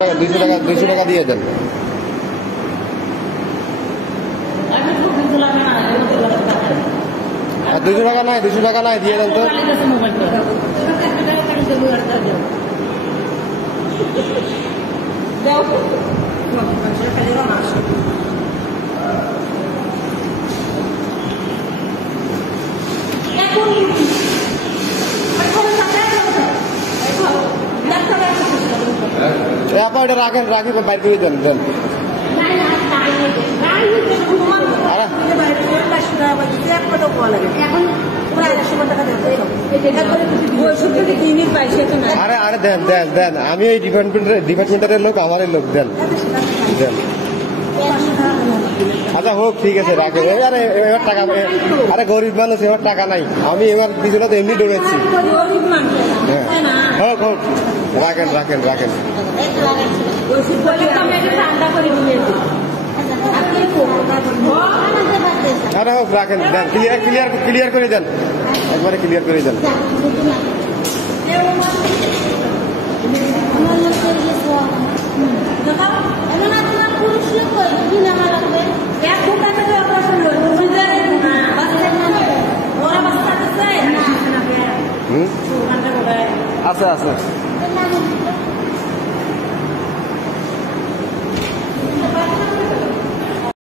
200 টাকা দিয়ে দেন। আর 200 টাকা নাই, 200 টাকা নাই, দিয়ে দেন তো। আপা এটা রাখেন, রাখি বাইর করে দেন দেন। আরে আরে দেন দেন দেন, আমি এই ডিপার্টমেন্টের লোক, আমাদের লোক, দেন দেন। আচ্ছা হোক, ঠিক আছে রাখে। আরে এবার টাকা, আরে গরিব মানুষ, এবার টাকা নাই। আমি এবার পিছনে তো এমনি দৌড়েছি। হোক হোক, রাখেন রাখেন রাখেন। আরে হোক, রাখেন, দেন, ক্লিয়ার ক্লিয়ার ক্লিয়ার করে দেন, একবারে ক্লিয়ার করে দেন। আছে আছে।